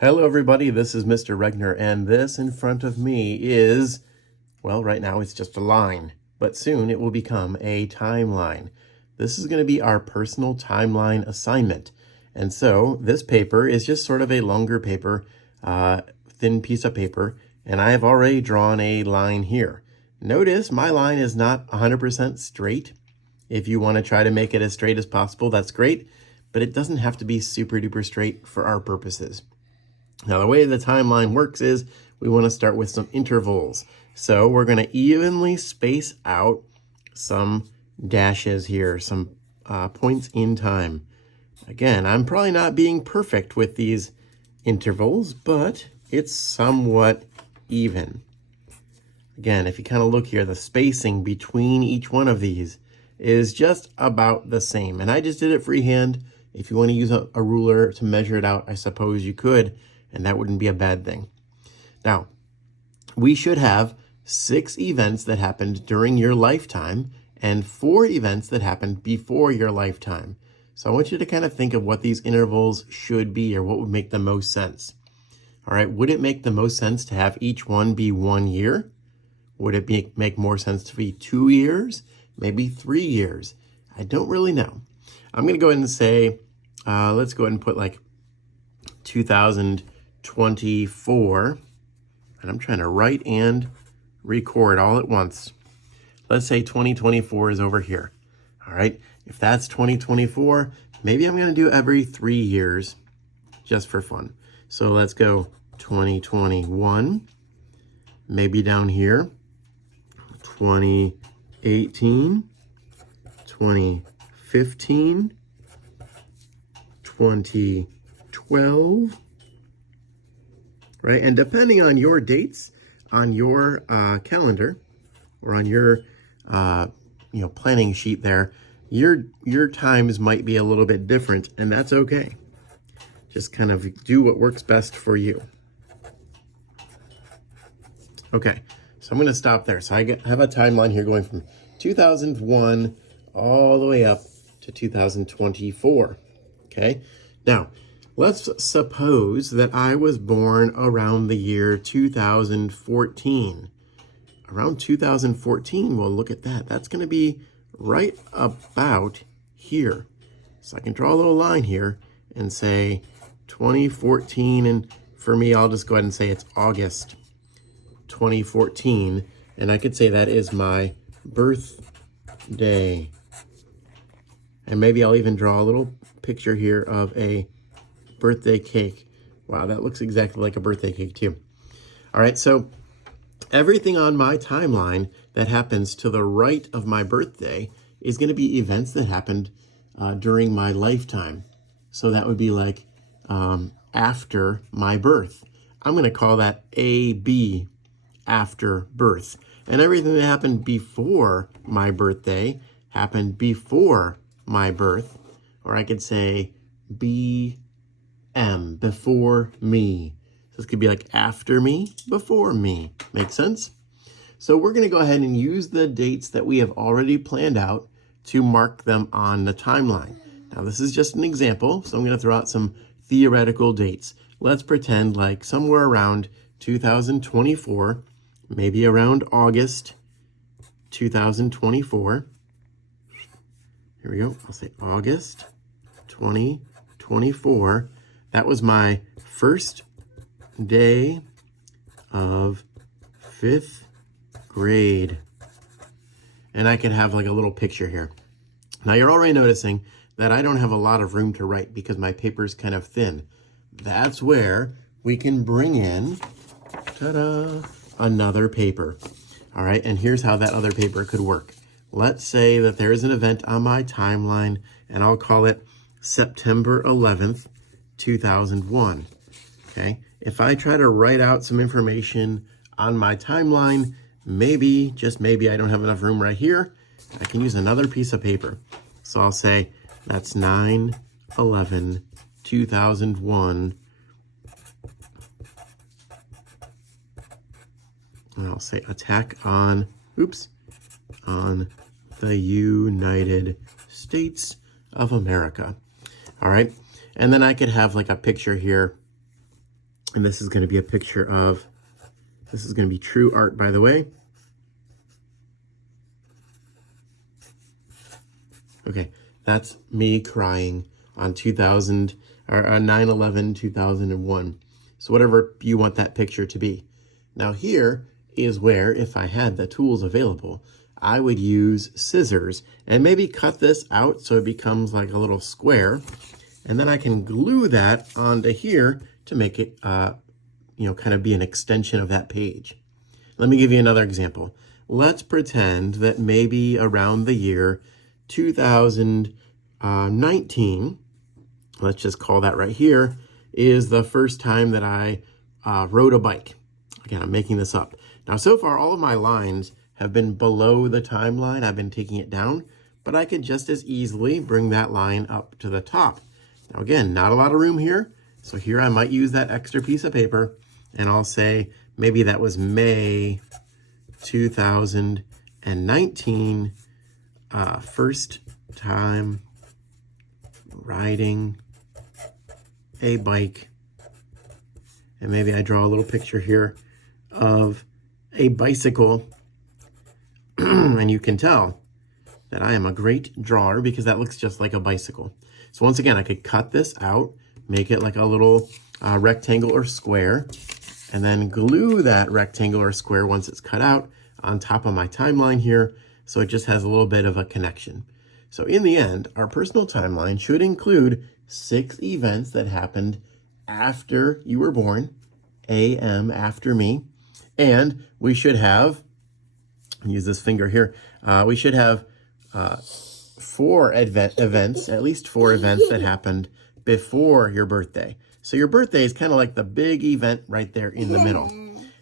Hello everybody, this is Mr. Regner, and this in front of me is, well, right now it's just a line, but soon it will become a timeline. This is going to be our personal timeline assignment. And so this paper is just sort of a longer paper, thin piece of paper, and I have already drawn a line here. Notice my line is not 100% straight. If you want to try to make it as straight as possible, that's great, but it doesn't have to be super duper straight for our purposes. Now, the way the timeline works is we want to start with some intervals. So we're going to evenly space out some dashes here, some points in time. Again, I'm probably not being perfect with these intervals, but it's somewhat even. Again, if you kind of look here, the spacing between each one of these is just about the same. And I just did it freehand. If you want to use a ruler to measure it out, I suppose you could, and that wouldn't be a bad thing. Now, we should have 6 events that happened during your lifetime and 4 events that happened before your lifetime. So I want you to kind of think of what these intervals should be, or what would make the most sense. All right, would it make the most sense to have each one be 1 year? Would it make more sense to be 2 years? Maybe 3 years? I don't really know. I'm going to go ahead and say, let's go ahead and put like 2024, and I'm trying to write and record all at once. Let's say 2024 is over here. All right, if that's 2024, maybe I'm going to do every 3 years just for fun. So let's go 2021, maybe down here, 2018, 2015, 2012, right? And depending on your dates on your calendar or on your planning sheet there, your times might be a little bit different, and that's okay. Just kind of do what works best for you. Okay, so I'm going to stop there. So I have a timeline here going from 2001 all the way up to 2024. Okay, now let's suppose that I was born around the year 2014. Around 2014, well, look at that. That's going to be right about here. So I can draw a little line here and say 2014, and for me, I'll just go ahead and say it's August 2014, and I could say that is my birthday. And maybe I'll even draw a little picture here of a birthday cake. Wow, that looks exactly like a birthday cake too. All right, so everything on my timeline that happens to the right of my birthday is going to be events that happened during my lifetime. So that would be like after my birth. I'm going to call that AB, after birth. And everything that happened before my birthday happened before my birth. Or I could say BM, before me. So this could be like after me, before me. Make sense? So we're going to go ahead and use the dates that we have already planned out to mark them on the timeline. Now this is just an example, so I'm going to throw out some theoretical dates. Let's pretend like somewhere around 2024, maybe around August 2024. Here we go. I'll say August 2024. That was my first day of 5th grade. And I could have like a little picture here. Now you're already noticing that I don't have a lot of room to write because my paper's kind of thin. That's where we can bring in, ta-da, another paper. All right, and here's how that other paper could work. Let's say that there is an event on my timeline, and I'll call it September 11th, 2001. Okay, if I try to write out some information on my timeline, maybe, just maybe, I don't have enough room right here. I can use another piece of paper. So I'll say that's 9/11/2001. And I'll say attack on the United States of America. All right. And then I could have like a picture here And this is going to be a picture of, this is going to be true art, by the way. Okay, that's me crying on 9/11/2001. So whatever you want that picture to be. Now here is where, if I had the tools available, I would use scissors and maybe cut this out so it becomes like a little square. And then I can glue that onto here to make it, kind of be an extension of that page. Let me give you another example. Let's pretend that maybe around the year 2019, let's just call that right here, is the first time that I rode a bike. Again, I'm making this up. Now, so far, all of my lines have been below the timeline. I've been taking it down, but I could just as easily bring that line up to the top. Now, again, not a lot of room here. So here I might use that extra piece of paper, and I'll say maybe that was May 2019, first time riding a bike. And maybe I draw a little picture here of a bicycle. And you can tell that I am a great drawer because that looks just like a bicycle. So once again, I could cut this out, make it like a little rectangle or square, and then glue that rectangle or square once it's cut out on top of my timeline here, so it just has a little bit of a connection. So in the end, our personal timeline should include 6 events that happened after you were born, AM after me, and we should have, use this finger here, we should have 4 events, at least 4 events that happened before your birthday. So your birthday is kind of like the big event right there in the middle.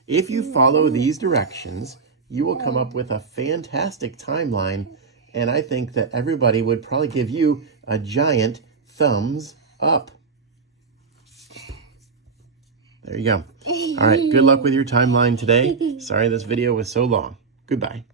If you follow these directions, you will come up with a fantastic timeline, and I think that everybody would probably give you a giant thumbs up. There you go. All right, good luck with your timeline today. Sorry this video was so long. Goodbye.